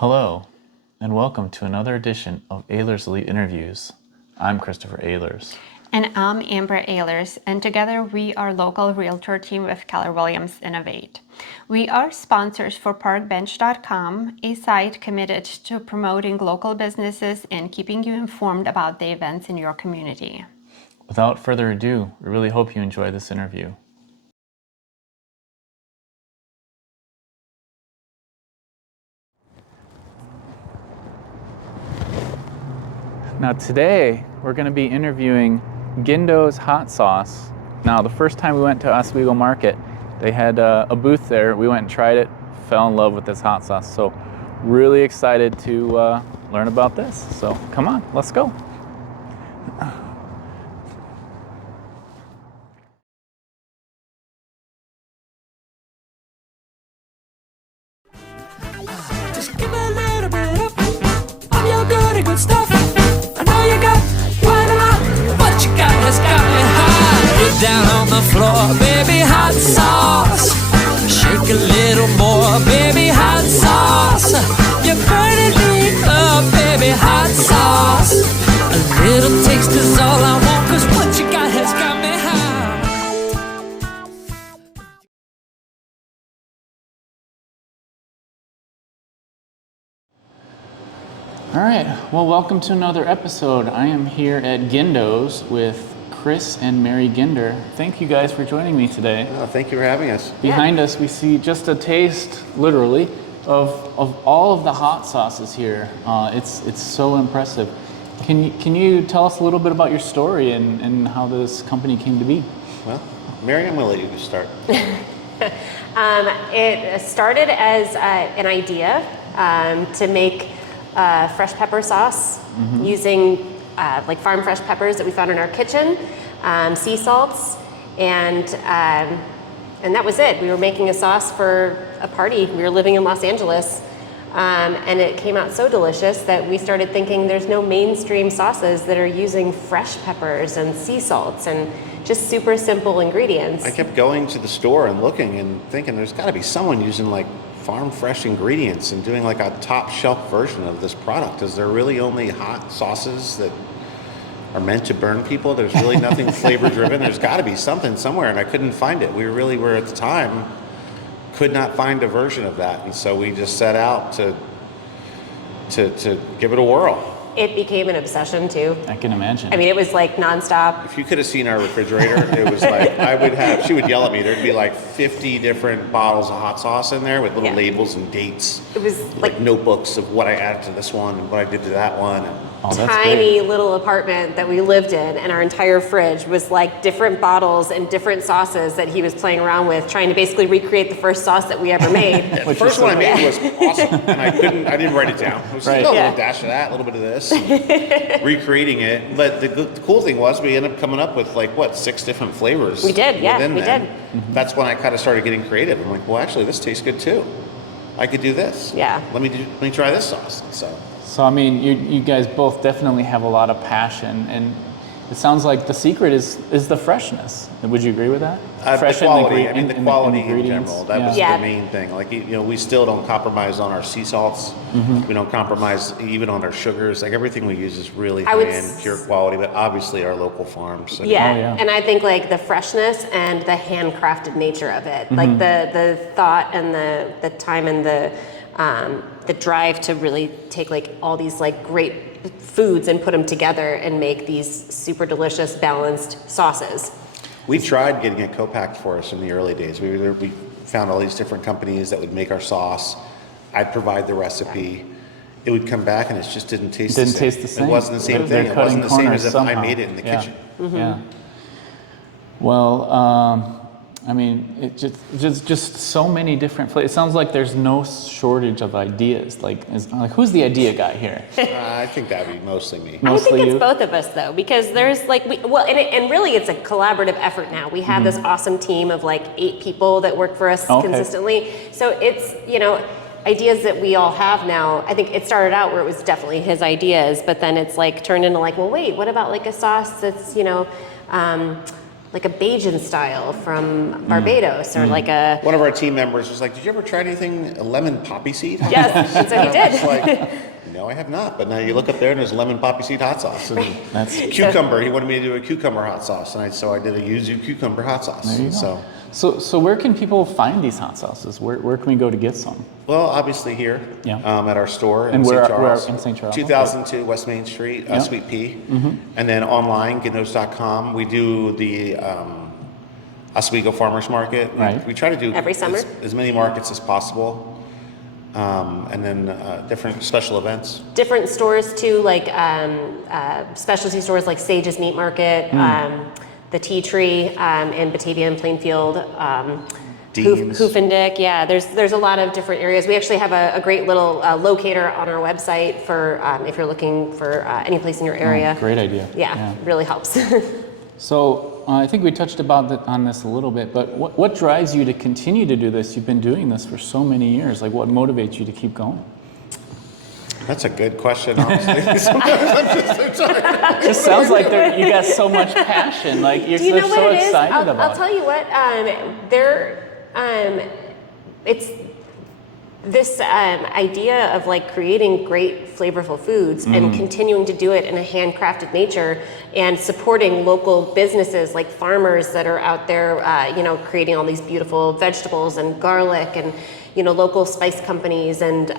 Hello, and welcome to another edition of Ehlers Elite Interviews. I'm Christopher Ehlers. And I'm Amber Ehlers, and together we are local realtor team with Keller Williams Innovate. We are sponsors for parkbench.com, a site committed to promoting local businesses and keeping you informed about the events in your community. Without further ado, we really hope you enjoy this interview. Now today, we're going to be interviewing Gindo's hot sauce. Now the first time we went to Oswego Market, they had a booth there. We went and tried it, fell in love with this hot sauce. So really excited to learn about this. So come on, let's go. Just give a little bit of your good and good stuff. I know you got quite a lot. What you got has got me high. Get down on the floor, baby, hot sauce. Shake a little more, baby, hot sauce. You're burning me up, baby, hot sauce. A little taste is all I want, 'cause what you got has got me high. All right, well, welcome to another episode. I am here at Gindo's with Chris and Mary Ginder. Thank you guys for joining me today. Oh, thank you for having us. Behind us, we see just a taste, literally, of all of the hot sauces here. It's so impressive. Can you tell us a little bit about your story and how this company came to be? Well, Mary, I'm going to let you start. It started as an idea to make fresh pepper sauce using like farm fresh peppers that we found in our kitchen, sea salts, and that was it. We were making a sauce for a party. We were living in Los Angeles, and it came out so delicious that we started thinking there's no mainstream sauces that are using fresh peppers and sea salts and just super simple ingredients. I kept going to the store and looking and thinking there's got to be someone using like farm fresh ingredients and doing like a top shelf version of this product. Is there really only hot sauces that are meant to burn people? There's really nothing flavor driven. There's got to be something somewhere, and I couldn't find it. We really were at the time could not find a version of that, and so we just set out to give it a whirl. It became an obsession too. I can imagine. I mean, it was like nonstop. If you could have seen our refrigerator, it was like she would yell at me. There'd be like 50 different bottles of hot sauce in there with little labels and dates. It was like notebooks of what I added to this one and what I did to that one. Tiny little apartment that we lived in, and our entire fridge was like different bottles and different sauces that he was playing around with, trying to basically recreate the first sauce that we ever made. The first one I made was awesome, and I didn't write it down. It was like, a little dash of that, a little bit of this, recreating it. But the cool thing was we ended up coming up with like 6 different flavors. We did, yeah, we did. Mm-hmm. That's when I kind of started getting creative. I'm like, well, actually, this tastes good too. I could do this. Yeah. Let me try this sauce. So I mean, you guys both definitely have a lot of passion, and it sounds like the secret is the freshness. Would you agree with that? The quality. The quality in ingredients. general. That was the main thing. Like, we still don't compromise on our sea salts. Mm-hmm. We don't compromise even on our sugars. Like, everything we use is really high-end, pure quality, but obviously our local farms. And I think like the freshness and the handcrafted nature of it, like the thought and the time and the drive to really take like all these like great foods and put them together and make these super delicious balanced sauces. We tried getting it co-packed for us in the early days. We found all these different companies that would make our sauce. I'd provide the recipe. It would come back and it just didn't taste the same. It wasn't the same thing. It wasn't the same as if I made it in the kitchen. Mm-hmm. Yeah. Well, I mean, it just so many different flavors. It sounds like there's no shortage of ideas. Like who's the idea guy here? I think that'd be mostly me. I think it's both of us though, because there's like and really it's a collaborative effort now. We have this awesome team of like 8 people that work for us consistently. So it's ideas that we all have now. I think it started out where it was definitely his ideas, but then it's like turned into like, well, wait, what about like a sauce that's like a Bajan style from Barbados, or like a One of our team members was like, "Did you ever try anything lemon poppy seed?" yes, and so he I was did. like, "No, I have not." But now you look up there and there's lemon poppy seed hot sauce. And That's cucumber. He wanted me to do a cucumber hot sauce, and so I did a yuzu cucumber hot sauce. there you So, go. So where can people find these hot sauces? Where can we go to get some? well, obviously here Yeah. at our store in And St. where Charles, in St. Charles? 2002 West Main Street, Yeah. Sweet Pea, and then online Gindos.com. We do the Oswego Farmers Market. Right. We try to do Every summer? as many markets as possible, and then different special events. Different stores too, like specialty stores like Sage's Meat Market, the Tea Tree in Batavia and Plainfield, Dean's. Hoofendick. Yeah, there's a lot of different areas. We actually have a great little locator on our website for if you're looking for any place in your area. Great idea. Yeah, really helps. So I think we touched on this a little bit, but what drives you to continue to do this? You've been doing this for so many years. Like, what motivates you to keep going? That's a good question, honestly. Sometimes I'm just so tired. It just sounds like you got so much passion. Like you're Do you know so what it is? excited about I'll tell you what. It's this idea of like creating great flavorful foods and continuing to do it in a handcrafted nature, and supporting local businesses like farmers that are out there, creating all these beautiful vegetables and garlic and local spice companies, and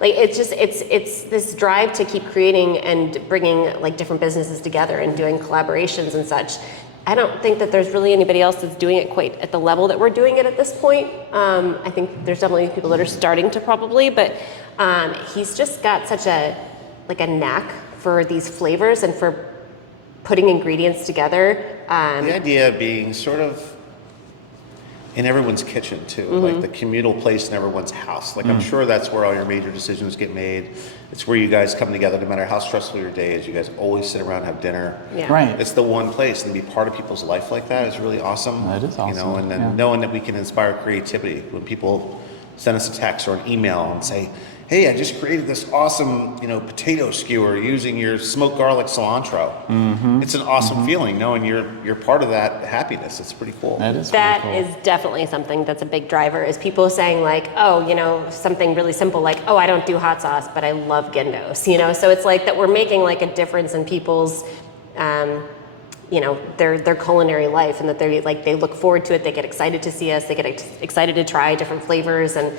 it's this drive to keep creating and bringing like different businesses together and doing collaborations and such. I don't think that there's really anybody else that's doing it quite at the level that we're doing it at this point. I think there's definitely people that are starting to probably, but he's just got such a knack for these flavors and for putting ingredients together. The idea being sort of in everyone's kitchen too, like the communal place in everyone's house. Like I'm sure that's where all your major decisions get made. It's where you guys come together, no matter how stressful your day is. You guys always sit around and have dinner. Yeah. Right. It's the one place, and to be part of people's life like that is really awesome. That is awesome, And then yeah. knowing that we can inspire creativity when people send us a text or an email and say, "Hey, I just created this awesome, potato skewer using your smoked garlic cilantro." It's an awesome feeling knowing you're part of that happiness. It's pretty cool. That is That pretty cool. is definitely something that's a big driver, is people saying like, oh, something really simple like, oh, I don't do hot sauce, but I love Gindos, So it's like that we're making like a difference in people's, their culinary life, and that they look forward to it. They get excited to see us. They get excited to try different flavors, and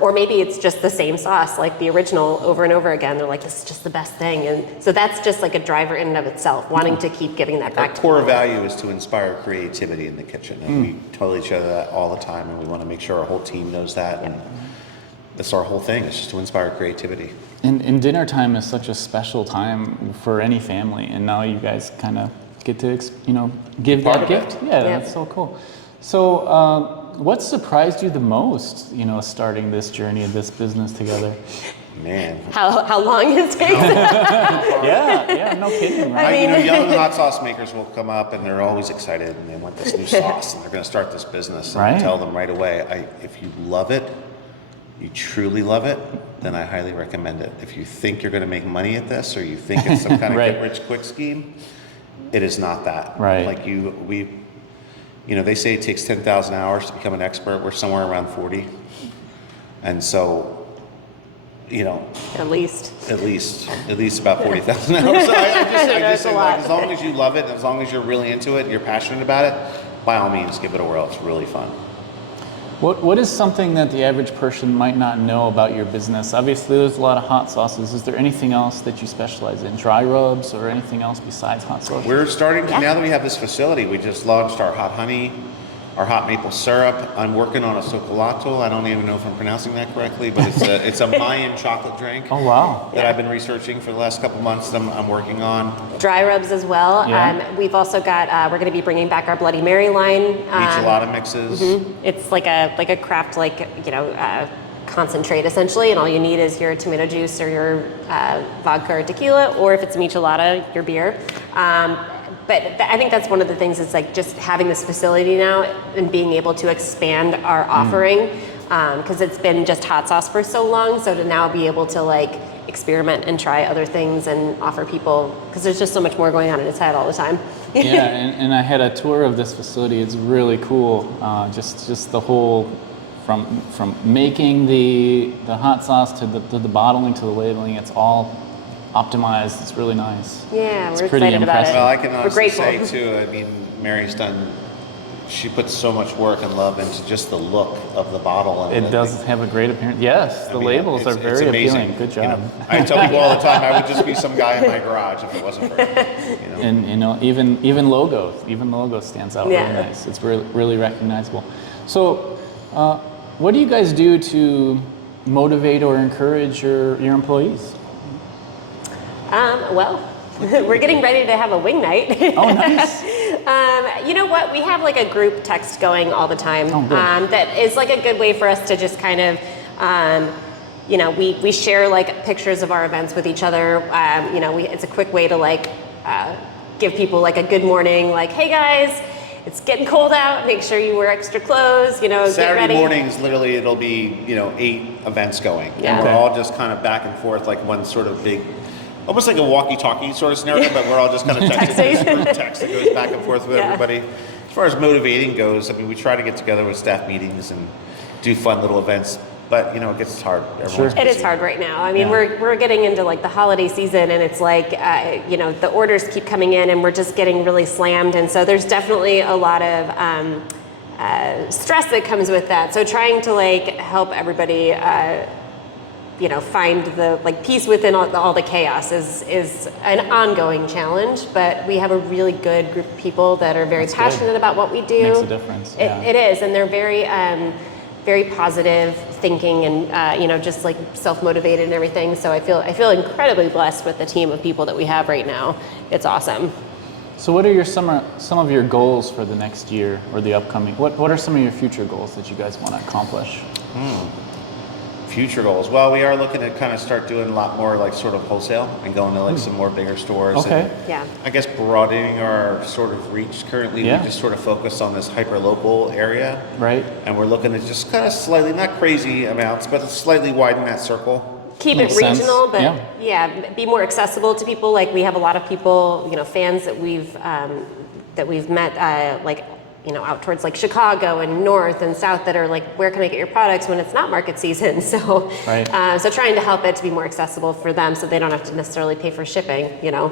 or maybe it's just the same sauce, like the original, over and over again. They're like, this is just the best thing. And so that's just like a driver in and of itself, wanting to keep giving that Our back to core people. value is to inspire creativity in the kitchen, and we tell each other that all the time, and we want to make sure our whole team knows that. And that's our whole thing, is just to inspire creativity. And dinner time is such a special time for any family, and now you guys kind of get to give Part that of it. gift. Yeah, Yeah. that's so cool. So what surprised you the most, starting this journey of this business together? Man. How long it takes. Yeah, no kidding, right? Young hot sauce makers will come up and they're always excited and they want this new sauce and they're going to start this business. And I Right. tell them right away, if you love it, you truly love it, then I highly recommend it. If you think you're going to make money at this, or you think it's some kind of Right. get rich quick scheme, it is not that. Right. Like they say it takes 10,000 hours to become an expert. We're somewhere around 40. And so, At least. at least about 40,000 hours. So I That's just a think, lot. as long as you love it, as long as you're really into it, and you're passionate about it, by all means, give it a whirl. It's really fun. What is something that the average person might not know about your business? Obviously, there's a lot of hot sauces. Is there anything else that you specialize in? Dry rubs or anything else besides hot sauce? We're starting to, now that we have this facility, we just launched our hot honey, our hot maple syrup. I'm working on a socolato. I don't even know if I'm pronouncing that correctly, but it's a Mayan chocolate drink. Oh, wow. That I've been researching for the last couple months that I'm working on. Dry rubs as well. Yeah. We've also got, we're going to be bringing back our Bloody Mary line. Michelada mixes. It's like a craft, concentrate essentially, and all you need is your tomato juice or your vodka or tequila, or if it's michelada, your beer. But I think that's one of the things, is like just having this facility now and being able to expand our offering, because it's been just hot sauce for so long. So to now be able to experiment and try other things and offer people, because there's just so much more going on in his head all the time. Yeah, and I had a tour of this facility. It's really cool. Just the whole, from making the hot sauce to the bottling to the labeling. It's all optimized. It's really nice. Yeah, It's we're pretty excited about it. impressive. Well, I can We're honestly grateful. say too, I mean, Mary's she puts so much work and love into just the look of the bottle. And It does have a great appearance. Yes, I the mean, labels are it's very amazing. appealing. Good You job. know, I tell people all the time, I would just be some guy in my garage if it wasn't for it. You know? And even logo stands out Yeah. really nice. It's really recognizable. So, what do you guys do to motivate or encourage your employees? Well, we're getting ready to have a wing night. Oh, nice. You know what? We have like a group text going all the time. Oh, good. That is like a good way for us to just kind of, we share like pictures of our events with each other. It's a quick way to like give people like a good morning, like, hey guys, it's getting cold out. Make sure you wear extra clothes. Get Saturday ready. mornings, literally, it'll be 8 events going, Yeah. and we're Okay. all just kind of back and forth, like one sort of big, almost like a walkie-talkie sort of scenario. But we're all just kind of texting this group text that goes back and forth with Yeah. everybody. As far as motivating goes, I mean, we try to get together with staff meetings and do fun little events. But it gets hard. Everyone's It is busy. hard right now. I mean, Yeah. we're getting into like the holiday season, and it's like the orders keep coming in, and we're just getting really slammed. And so there's definitely a lot of stress that comes with that. So trying to like help everybody, find the like peace within all the chaos is an ongoing challenge. But we have a really good group of people that are very That's good. passionate about what we do. Makes a difference. Yeah. It is, and they're very positive thinking, and just like self-motivated and everything. So I feel incredibly blessed with the team of people that we have right now. It's awesome. So, what are some of your goals for the next year or the upcoming? What are some of your future goals that you guys want to accomplish? Future goals. Well, we are looking to kind of start doing a lot more like sort of wholesale and going to like some more bigger stores. Okay. And Yeah. I guess broadening our sort of reach. Currently, Yeah. we just sort of focus on this hyper-local area. Right. And we're looking to just kind of slightly, not crazy amounts, but slightly widen that circle. Keep Makes it sense. regional, but Yeah. be more accessible to people. Like we have a lot of people, fans that we've met, out towards like Chicago and north and south that are like, where can I get your products when it's not market season? So, Right. so trying to help it to be more accessible for them, so they don't have to necessarily pay for shipping. Yeah.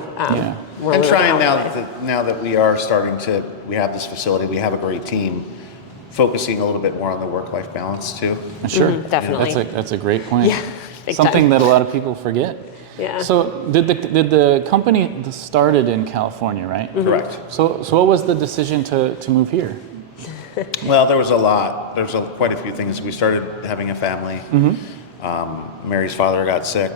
We're And really trying helping. now that we are starting to, we have this facility, we have a great team, focusing a little bit more on the work-life balance too. Sure. definitely. That's a great point. Yeah, big Something time. that a lot of people forget. Yeah. So did the company started in California, right? Correct. So what was the decision to move here? Well, there was a lot. There's quite a few things. We started having a family. Mary's father got sick.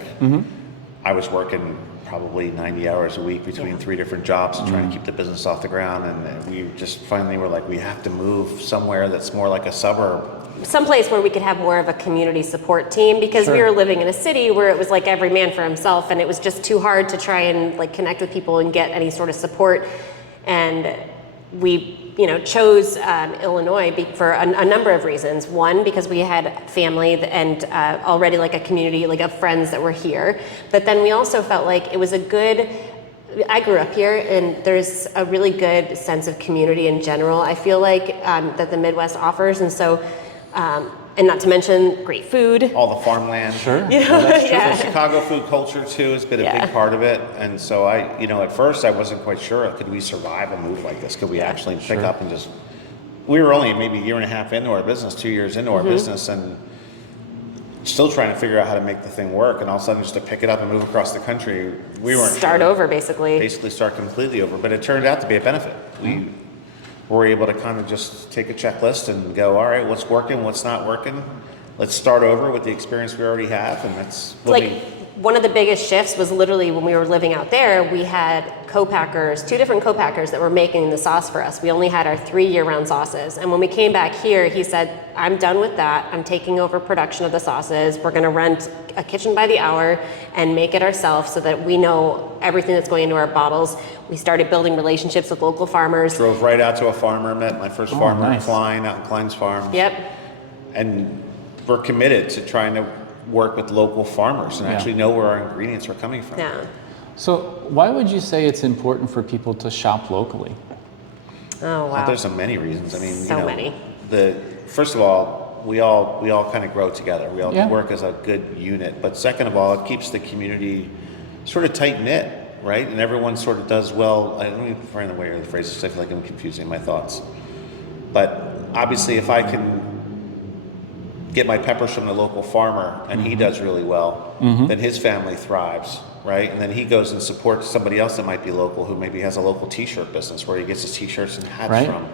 I was working probably 90 hours a week between 3 different jobs and trying to keep the business off the ground. And we just finally were like, we have to move somewhere that's more like a suburb. Someplace where we could have more of a community support team, because we Sure. were living in a city where it was like every man for himself, and it was just too hard to try and like connect with people and get any sort of support. And we chose Illinois for a number of reasons. One, because we had family and already like a community like of friends that were here, but then we also felt like it was I grew up here, and there's a really good sense of community in general, I feel like, that the Midwest offers. And so and not to mention great food. All the farmland. Sure. Yeah. The Chicago food culture too has been a Yeah. big part of it. And so at first I wasn't quite sure, could we survive a move like this? Could we actually pick Sure. up and we were only maybe a year and a half into our business, 2 years into our business, and still trying to figure out how to make the thing work. And all of a sudden just to pick it up and move across the country, we weren't Start sure. over, basically. Basically start completely over. But it turned out to be a benefit. We were able to kind of just take a checklist and go, all right, what's working, what's not working? Let's start over with the experience we already have, and that's what Like one of the biggest shifts was literally when we were living out there, we had co-packers, 2 different co-packers that were making the sauce for us. We only had our 3 year-round sauces. And when we came back here, he said, I'm done with that. I'm taking over production of the sauces. We're gonna rent a kitchen by the hour and make it ourselves so that we know everything that's going into our bottles. We started building relationships with local farmers. drove right out to a farmer, met my first farmer in nice. Klein, out in Klein's Farm. Yep. And we're committed to trying to work with local farmers and Yeah. actually know where our ingredients are coming from. Yeah. So why would you say it's important for people to shop locally? Oh wow. There's so many reasons. I mean, So many. First of all, we all kind of grow together. We all Yeah. work as a good unit. But second of all, it keeps the community sort of tight knit, right? And everyone sort of does well. I don't even find the way or the phrases. I feel like I'm confusing my thoughts. But obviously, if I can get my peppers from the local farmer and he does really well, then his family thrives, right? And then he goes and supports somebody else that might be local, who maybe has a local T-shirt business where he gets his T-shirts and hats Right. from.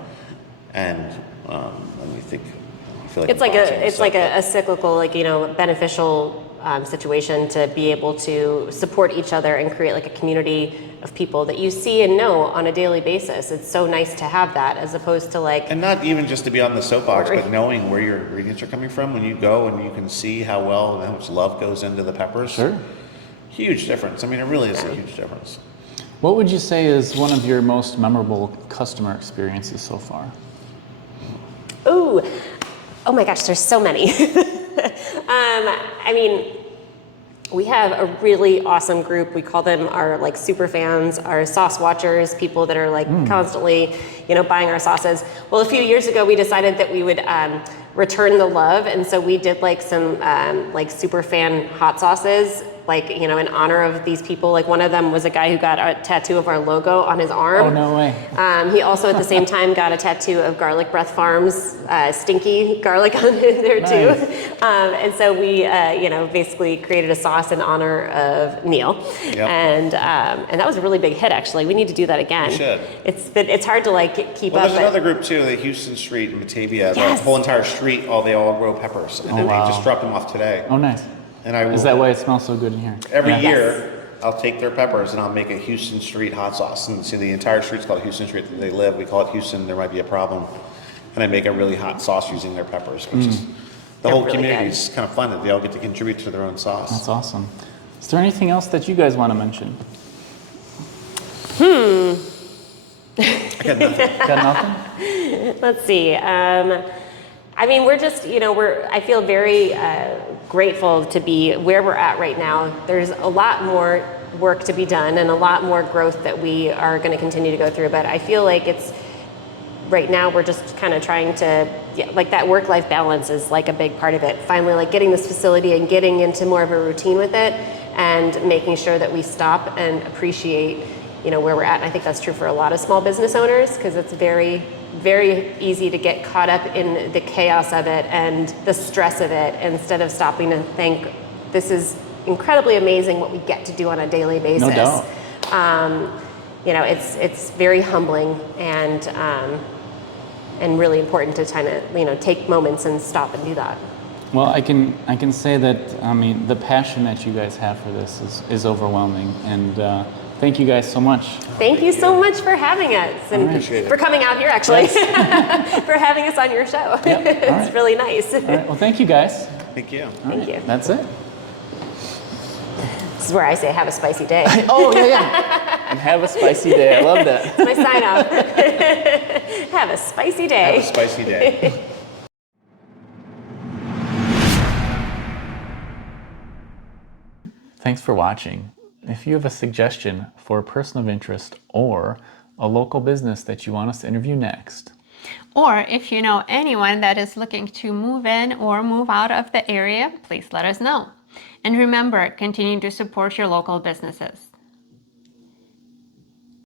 And let me think. I feel like It's I'm like boxing it's this like up, a cyclical, like, you know, beneficial situation to be able to support each other and create like a community of people that you see and know on a daily basis. It's so nice to have that, as opposed to like, and not even just to be on the soapbox, but knowing where your ingredients are coming from. When you go and you can see how well and how much love goes into the peppers. Sure. Huge difference. I mean, it really is a huge difference. What would you say is one of your most memorable customer experiences so far? oh my gosh, there's so many. I mean, we have a really awesome group. We call them our like super fans, our sauce watchers, people that are like constantly, you know, buying our sauces. Well, a few years ago, we decided that we would return the love, and so we did like some like super fan hot sauces, like, you know, in honor of these people. Like one of them was a guy who got a tattoo of our logo on his arm. Oh, no way. He also at the same time got a tattoo of Garlic Breath Farms stinky garlic on there too. Nice. And so we, you know, basically created a sauce in honor of Neil. Yep. And that was a really big hit, actually. We need to do that again. We should. It's hard to like keep Well, up. there's another group too, the Houston Street in Batavia. Yes. The whole entire street, they all grow peppers, and then wow. they just dropped them off today. Oh, nice. And I will, Is that why it smells so good in here? every Yeah. year I'll take their peppers and I'll make a Houston Street hot sauce. And see, the entire street's called Houston Street that they live. We call it Houston. There might be a problem, and I make a really hot sauce using their peppers, which is the They're whole really community good. is kind of fun that they all get to contribute to their own sauce. That's awesome. Is there anything else that you guys want to mention? Got nothing. Got nothing? Let's see. I mean, we're just, you know, I feel very grateful to be where we're at right now. There's a lot more work to be done and a lot more growth that we are going to continue to go through. But I feel like right now we're just kind of trying to, like that work-life balance is like a big part of it. Finally, like getting this facility and getting into more of a routine with it and making sure that we stop and appreciate, you know, where we're at. And I think that's true for a lot of small business owners, because it's very, very easy to get caught up in the chaos of it and the stress of it, instead of stopping to think, this is incredibly amazing what we get to do on a daily basis. No doubt. You know, it's very humbling and really important to kind of, you know, take moments and stop and do that. Well, I can say that, I mean, the passion that you guys have for this is overwhelming, and thank you guys so much. Thank you so much for having us and Appreciate it. for coming out here, actually, for having us on your show. Yep. All It's right. really nice. All right, well, thank you guys. Thank you. Thank you. That's it. This is where I say, have a spicy day. Oh, yeah. And have a spicy day. I love that. My sign off. Have a spicy day. Have a spicy day. Thanks for watching. If you have a suggestion for a person of interest or a local business that you want us to interview next, Or if you know anyone that is looking to move in or move out of the area, please let us know. And remember, continue to support your local businesses.